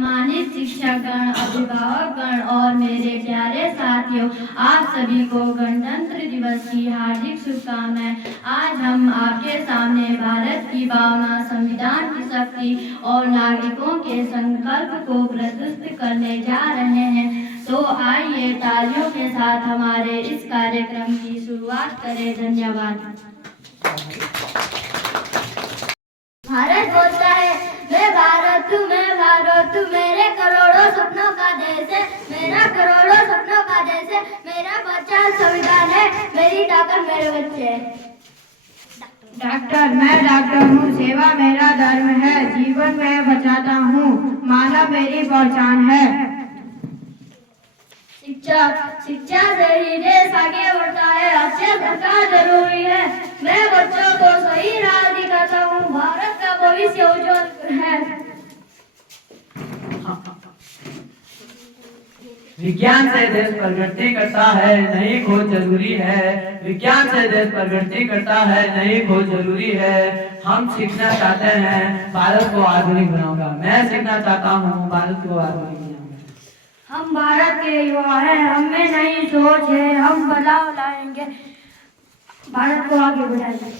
सम्मानित शिक्षकगण, अभिभावकगण और मेरे प्यारे साथियों, आप सभी को गणतंत्र दिवस की हार्दिक शुभकामनाएं। आज हम आपके सामने भारत की भावना, संविधान की शक्ति और नागरिकों के संकल्प को प्रस्तुत करने जा रहे हैं। तो आइए तालियों के साथ हमारे इस कार्यक्रम की शुरुआत करें। धन्यवाद। भारत बोलता है, मैं भारत तू मेरे करोड़ों सपनों का देश है, मेरा करोड़ों सपनों का देश है, मेरा बच्चा संविधान है, मेरी ताकत मेरे बच्चे। डॉक्टर, मैं डॉक्टर हूँ, सेवा मेरा धर्म है, जीवन मैं बचाता हूँ, मानव मेरी पहचान है। शिक्षा से ही देश आगे बढ़ता है, अच्छे सरकार जरूरी है, मैं बच्चों को सही राह दिखाता हूँ, भारत का भविष्य उज्जवल है। विज्ञान से देश प्रगति करता है, नई खोज जरूरी है, विज्ञान से देश प्रगति करता है, नई खोज जरूरी है। हम सीखना चाहते हैं, भारत को आधुनिक बनाऊंगा, मैं सीखना चाहता हूँ, भारत को आधुनिक बनाऊंगा। हम भारत के युवा हैं, हमें नई सोच है, हम बदलाव लाएंगे, भारत को आगे बढ़ाएंगे।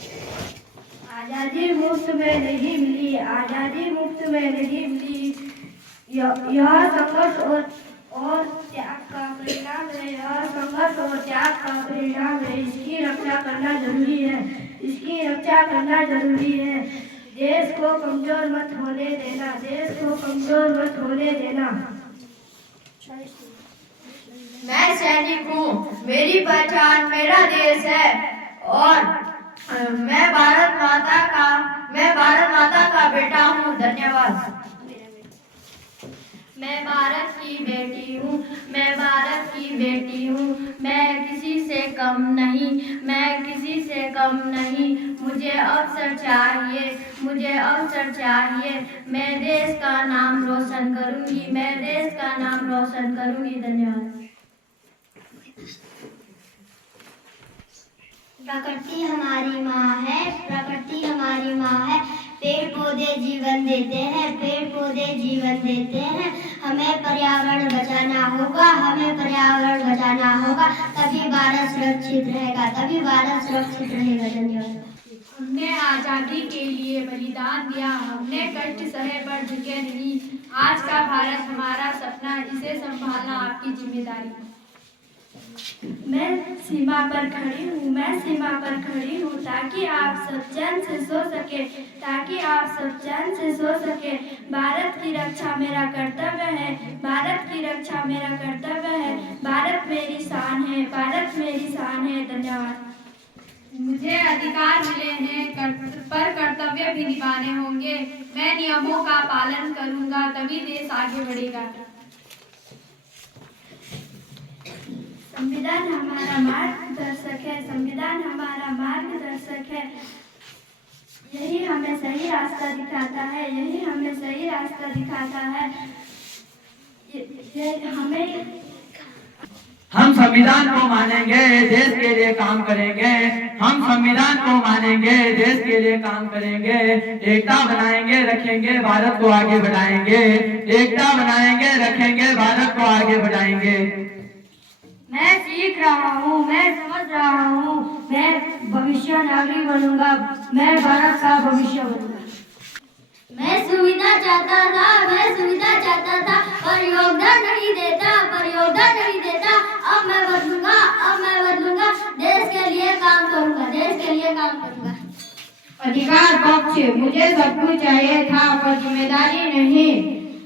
आजादी मुफ्त में नहीं मिली, आजादी मुफ्त में नहीं मिली, यह संघर्ष और त्याग का परिणाम है, यह संघर्ष और त्याग का परिणाम है, इसकी रक्षा करना जरूरी है, इसकी रक्षा करना जरूरी है। देश को कमजोर मत होने देना, देश को कमजोर मत होने देना। मैं सैनिक हूँ, मेरी पहचान मेरा देश है और मैं भारत माता का बेटा हूँ। धन्यवाद। मैं भारत की बेटी हूँ, मैं भारत की बेटी हूँ, मैं किसी से कम नहीं, मैं किसी से कम नहीं, मुझे अवसर चाहिए, मुझे अवसर चाहिए, मैं देश का नाम रोशन करूँगी, मैं देश का नाम रोशन करूँगी। धन्यवाद। प्रकृति हमारी माँ है, प्रकृति हमारी माँ है, पेड़ पौधे जीवन देते हैं, पेड़ पौधे जीवन देते हैं, हमें पर्यावरण बचाना होगा, हमें पर्यावरण बचाना होगा, तभी भारत सुरक्षित रहेगा, तभी भारत सुरक्षित रहेगा। धन्यवाद। हमने आजादी के लिए बलिदान दिया, हमने कष्ट सहे पर झुके नहीं, आज का भारत हमारा सपना, इसे संभालना आपकी जिम्मेदारी है। मैं सीमा पर खड़ी हूँ, मैं सीमा पर खड़ी हूँ, ताकि आप सब चैन से सो सके, ताकि आप सब चैन से सो सके। भारत की रक्षा मेरा कर्तव्य है, भारत की रक्षा मेरा कर्तव्य है, भारत मेरी शान है, भारत मेरी शान है। धन्यवाद। मुझे अधिकार मिले हैं, पर कर्तव्य भी निभाने होंगे, मैं नियमों का पालन करूंगा, तभी देश आगे बढ़ेगा। संविधान हमारा मार्गदर्शक है, संविधान हमारा मार्गदर्शक है, यही हमें सही रास्ता दिखाता है, यही हमें सही रास्ता दिखाता है। हम संविधान को मानेंगे, देश के लिए काम करेंगे, हम संविधान को मानेंगे, देश के लिए काम करेंगे, एकता बनाएंगे, रखेंगे, भारत को आगे बढ़ाएंगे, एकता बनाएंगे, रखेंगे, भारत को आगे बढ़ाएंगे। मैं सीख रहा हूँ, मैं समझ रहा हूँ, मैं भविष्य नागरिक बनूंगा, मैं भारत का भविष्य बनूंगा। मैं सुविधा चाहता था, मैं सुविधा चाहता था, पर योगदान नहीं देता, पर योगदान नहीं देता, अब मैं बदलूंगा, अब मैं बदलूंगा, देश के लिए काम करूंगा, देश के लिए काम करूंगा। अधिकार पक्ष, मुझे सब कुछ चाहिए था पर जिम्मेदारी नहीं,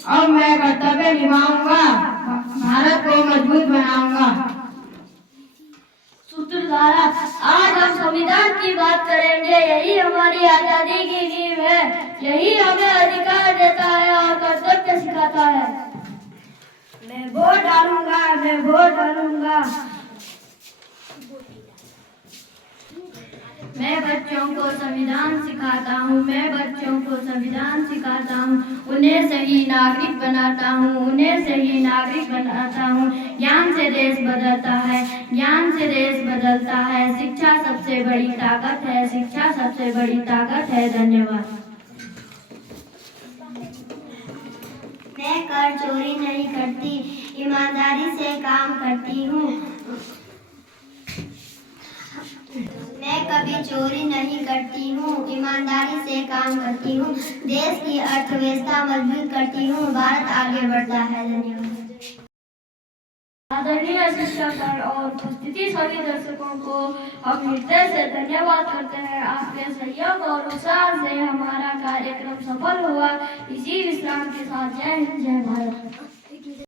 अब मैं कर्तव्य निभाऊंगा, भारत को मजबूत बनाऊंगा। सूत्रधारा, आज हम संविधान की बात करेंगे, यही हमारी आजादी की नींव है, यही हमें अधिकार देता है और कर्तव्य सिखाता है। मैं वोट डालूंगा, मैं वोट डालूंगा। मैं बच्चों को संविधान सिखाता हूँ, मैं बच्चों को संविधान सिखाता हूँ, उन्हें सही नागरिक बनाता हूँ, उन्हें सही नागरिक बनाता हूँ। ज्ञान से देश बदलता है, ज्ञान से देश बदलता है, शिक्षा सबसे बड़ी ताकत है, शिक्षा सबसे बड़ी ताकत है। धन्यवाद। मैं पर चोरी नहीं करती, ईमानदारी से काम करती हूँ। मैं कभी चोरी नहीं करती हूँ, ईमानदारी से काम करती हूँ, देश की अर्थव्यवस्था मजबूत करती हूँ, भारत आगे बढ़ता है। धन्यवाद। आदरणीय शिक्षकगण और उपस्थिति सभी दर्शकों को हम हृदय से धन्यवाद करते हैं। आपके सहयोग और उत्साह से हमारा कार्यक्रम सफल हुआ। इसी विश्राम के साथ जय हिंद, जय भारत।